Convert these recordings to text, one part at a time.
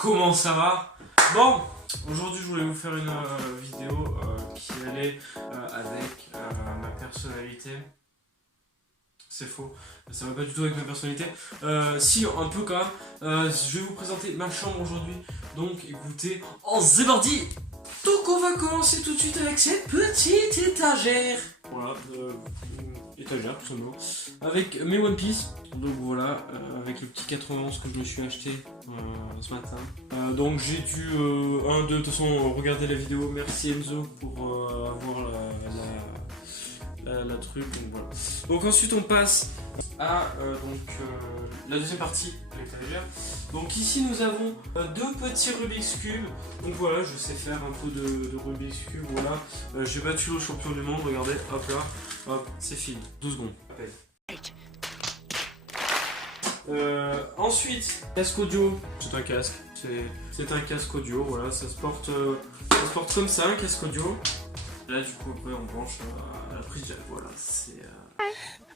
Comment ça va? Bon, aujourd'hui je voulais vous faire une vidéo qui allait avec ma personnalité. C'est faux, ça va pas du tout avec ma personnalité. Si, un peu quand même. Je vais vous présenter ma chambre aujourd'hui. Donc écoutez, c'est parti. Donc on va commencer tout de suite avec cette petite étagère. Voilà, étagère tout simplement. Avec mes One Piece. Donc voilà, avec le petit 91 que je me suis acheté ce matin. Donc j'ai dû, de toute façon, regarder la vidéo. Merci Enzo pour avoir la truc. Donc voilà. Donc ensuite on passe à la deuxième partie de l'étagère. Donc ici nous avons deux petits Rubik's Cube. Donc voilà, je sais faire un peu de Rubik's Cube. Voilà, j'ai battu le champion du monde. Regardez, hop là, hop, c'est fini. 12 secondes. Ensuite, casque audio. C'est un casque. C'est un casque audio. Voilà, ça se porte comme ça, un casque audio. Là, du coup, après, on branche à la prise jack. Voilà, c'est.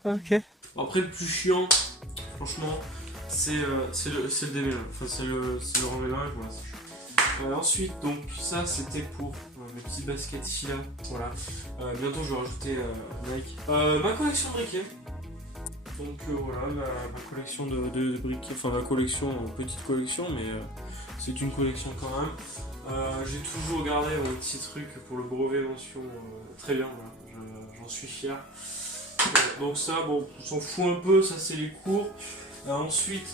Ok. Après, le plus chiant, franchement, c'est le DV. Enfin, c'est le remélage. Voilà, ensuite, donc, ça, c'était pour mes petits baskets ici là. Voilà. Bientôt, je vais rajouter Nike. Ma collection de briquets. Donc voilà, ma collection de briquets, enfin ma collection, petite collection, mais c'est une collection quand même. J'ai toujours gardé mon petit truc pour le brevet mention, très bien, voilà, j'en suis fier. Donc ça, bon, on s'en fout un peu, ça c'est les cours. Ensuite,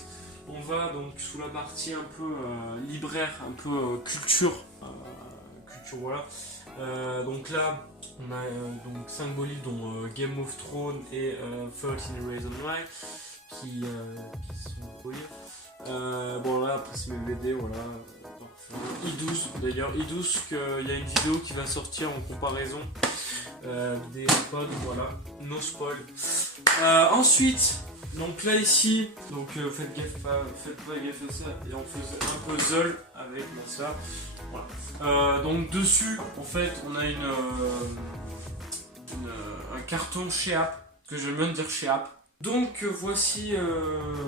on va donc sous la partie un peu libraire, un peu culture, voilà. Donc là, on a donc 5 beaux livres dont Game of Thrones et 13 Reasons Why qui sont beaux livres. Bon là, après c'est mes BD, voilà. I12 d'ailleurs, I12 qu'il y a une vidéo qui va sortir en comparaison des pods, voilà, no spoil. Ensuite, donc là ici, donc faites pas gaffe à ça, et on faisait un puzzle avec ma soeur. Voilà. Donc dessus, en fait, on a un carton chez App, que j'aime bien dire chez App. Donc voici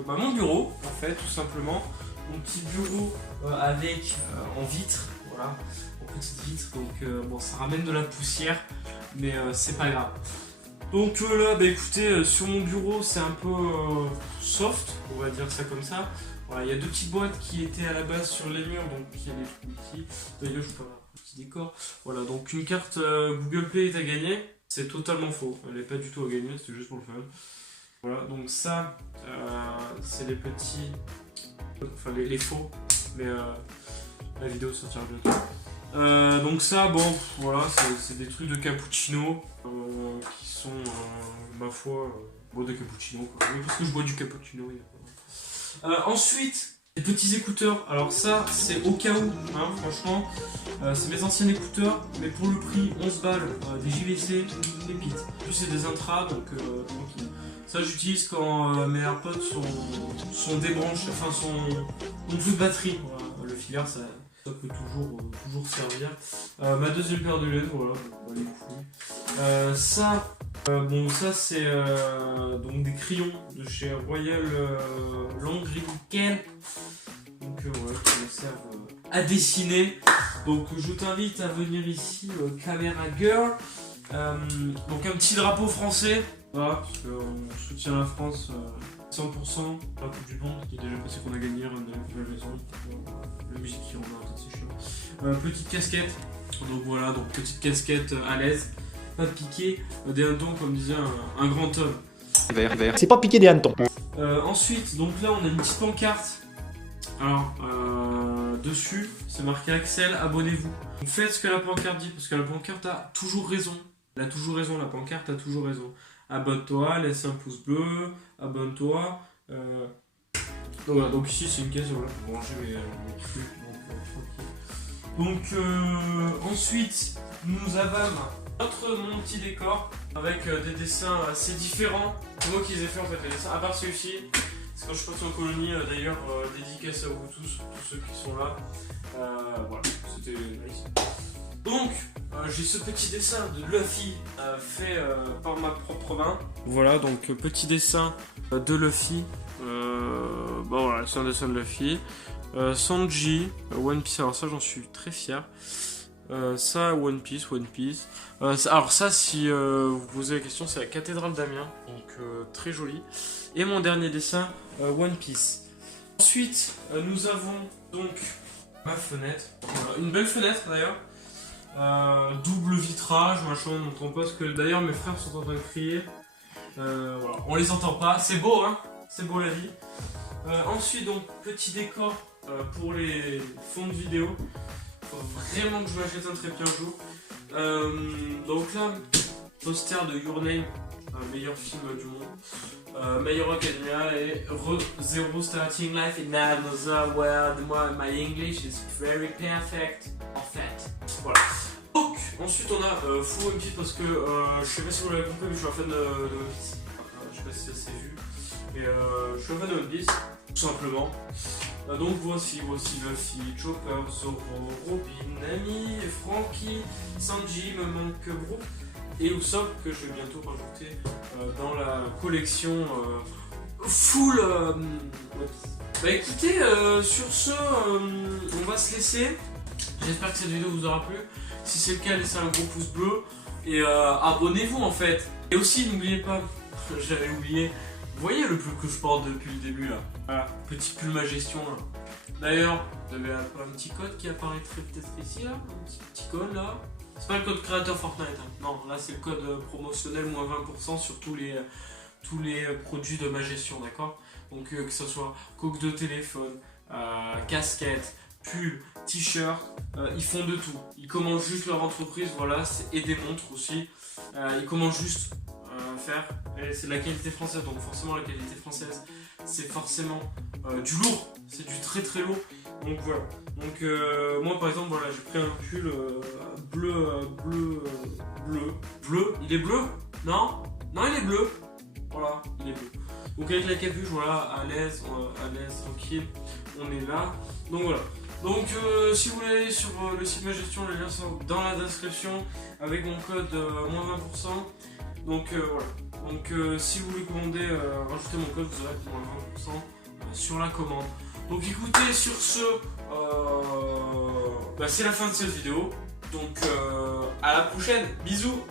mon bureau, en fait, tout simplement. Mon petit bureau avec en vitre, voilà, en petite vitre. Donc bon, ça ramène de la poussière, mais c'est pas grave. Donc là, bah écoutez, sur mon bureau, c'est un peu soft, on va dire ça comme ça. Voilà, il y a deux petites boîtes qui étaient à la base sur les murs, donc il y a des trucs ici. D'ailleurs, je vous fais un petit décor. Voilà, donc une carte Google Play est à gagner. C'est totalement faux, elle n'est pas du tout à gagner, c'était juste pour le fun. Voilà, donc ça, c'est les petits, enfin les faux, mais la vidéo sortira bientôt. Donc ça, bon, voilà, c'est des trucs de cappuccino qui sont, ma foi, bon, des cappuccinos, quoi. Oui, parce que je bois du cappuccino. Ensuite, les petits écouteurs. Alors ça, c'est au cas où, hein, franchement. C'est mes anciens écouteurs, mais pour le prix 11 balles, des JVC, pépites. En plus, c'est des intras, donc tranquille. Ça, j'utilise quand mes AirPods sont débranchés, enfin, ont plus de batterie. Voilà. Le filaire, ça peut toujours servir. Ma deuxième paire de lunettes, voilà, les couilles. Ça, bon, ça c'est donc des crayons de chez Royal Langriken. Donc voilà, qui me servent à dessiner. Donc je t'invite à venir ici, Camera Girl. Donc un petit drapeau français. Voilà, parce qu'on soutient la France 100%. La Coupe du Monde qui est déjà passé qu'on a gagné, on a la maison. La musique qui rentre dans c'est chiant. Petite casquette. Donc voilà, donc petite casquette à l'aise. Pas de piquer, des hannetons comme disait un grand homme. Vert. C'est pas piquer des hannetons. Ensuite, donc là on a une petite pancarte. Alors, dessus, c'est marqué Axel, abonnez-vous. Donc faites ce que la pancarte dit, parce que la pancarte a toujours raison. Elle a toujours raison, la pancarte a toujours raison. Abonne-toi, laisse un pouce bleu, abonne-toi. Donc voilà, donc ici c'est une caisse voilà, pour ranger mes trucs, donc tranquille. Donc ensuite, nous avons mon petit décor avec des dessins assez différents. C'est moi qui les ai fait en fait les dessins, à part celui-ci. C'est quand je suis parti en colonie, d'ailleurs dédicace à vous tous ceux qui sont là. Voilà, c'était nice. Donc, j'ai ce petit dessin de Luffy fait par ma propre main. Voilà, donc petit dessin de Luffy. Bon voilà, c'est un dessin de Luffy. Sanji, One Piece, alors ça j'en suis très fier. Ça, One Piece. Alors ça, si vous posez la question, c'est la cathédrale d'Amiens, donc très joli. Et mon dernier dessin, One Piece. Ensuite, nous avons donc ma fenêtre. Voilà, une belle fenêtre d'ailleurs. Double vitrage, machin, on n'entend pas ce que d'ailleurs mes frères sont en train de crier. Voilà, on les entend pas, c'est beau hein, c'est beau la vie. Ensuite donc petit décor pour les fonds de vidéo. Faut vraiment que je m'achète un trépied un jour. Donc là, poster de Your Name, meilleur film du monde. My Hero Academia et Zero Starting Life in Another World. Moi, my English is very perfect. En fait, voilà. Donc, ensuite on a Full One Piece parce que je sais pas si vous l'avez compris, mais je suis un fan de One Piece. Je sais pas si ça s'est vu. Mais je suis un fan de One Piece, tout simplement. Donc voici Luffy, Chopper, Zoro, Robin, Nami, Franky, Sanji, me manque Brook et Usopp que je vais bientôt rajouter dans la collection full. Bah écoutez, sur ce, on va se laisser. J'espère que cette vidéo vous aura plu. Si c'est le cas, laissez un gros pouce bleu et abonnez-vous en fait. Et aussi, n'oubliez pas, j'avais oublié, vous voyez le pull que je porte depuis le début là. Voilà, petit pull ma gestion là. D'ailleurs, vous avez un petit code qui apparaîtrait peut-être ici là, un petit code là. C'est pas le code créateur Fortnite, hein. Non, là c'est le code promotionnel moins 20% sur tous les produits de ma gestion, d'accord. Donc que ce soit coque de téléphone, casquette, pull, t-shirt, ils font de tout. Ils commandent juste leur entreprise, voilà, et des montres aussi. Ils commandent juste faire, et c'est de la qualité française, donc forcément la qualité française, c'est forcément du lourd, c'est du très très lourd. Donc voilà. Donc moi par exemple, voilà, j'ai pris un pull bleu. Il est bleu? Non, il est bleu. Voilà, il est bleu. Donc avec la capuche, voilà, à l'aise, tranquille, on est là. Donc voilà. Donc si vous voulez aller sur le site Ma Gestion, les liens sont dans la description avec mon code moins 20%. Donc voilà. Donc si vous voulez commander, rajoutez mon code, vous aurez moins 20% sur la commande. Donc écoutez, sur ce, c'est la fin de cette vidéo. Donc à la prochaine, bisous.